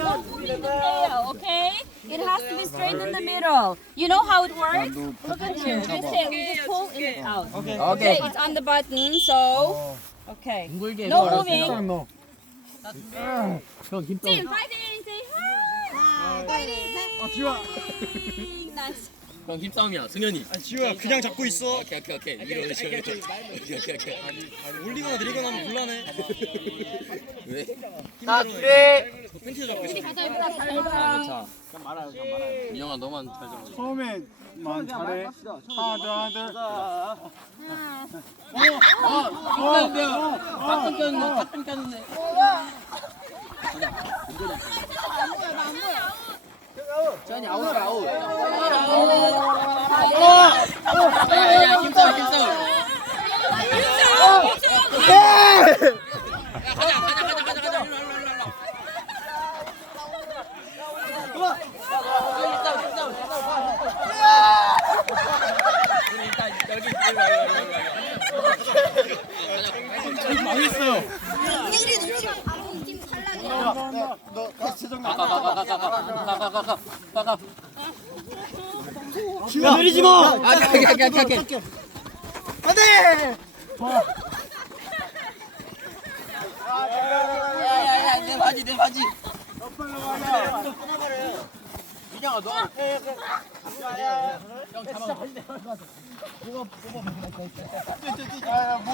okay? It has to be straight in the middle. You know how it works? Look at here. This tail, you just pull it out. Okay. 오케이. It's on the button, so. Okay. No moving. Team, fighting! Say hi! Fighting! 아 지우야 Nice. 그럼 힘싸움이야 승현이 아 지우야 그냥 잡고 있어 오케이 오케이 오케이 위로 오케이 오케이 오케이 오케이 올리거나 내리거나 하면 곤란해 왜? 자 준비. 팬티 잡고 있어. 자. 민영아 너만 잘 잡아. 처음에만 잘해. 하나 둘딱 끊겼네 딱 끊겼네 전이 아웃이야? 아웃 야야야 힘싸움 힘싸움 야 가자 가자 가자 가자 가자 일로 일로 일로 일로 우리 일단 여기 일로 와, 일로 와, 일로 와, 일로 와. 망했어요 가가가가가가가가가가가가 지우야 내리지 마 아, 오케이 오케이 오케이 안돼 야야야 내 바지 내 바지 민영아 너 뭐해 뭐해 뭐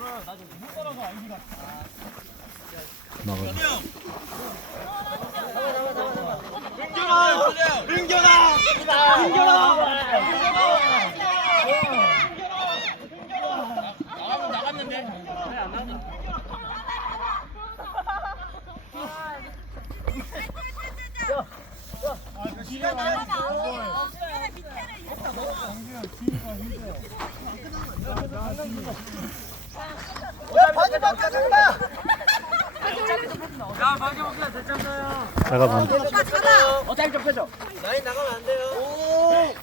막아. 은경아! 은경아! 은경아! 야 바지 벗겨주지 마! 잠깐만. 어차피 좀 펴줘 라인 나가면 안 돼요 오!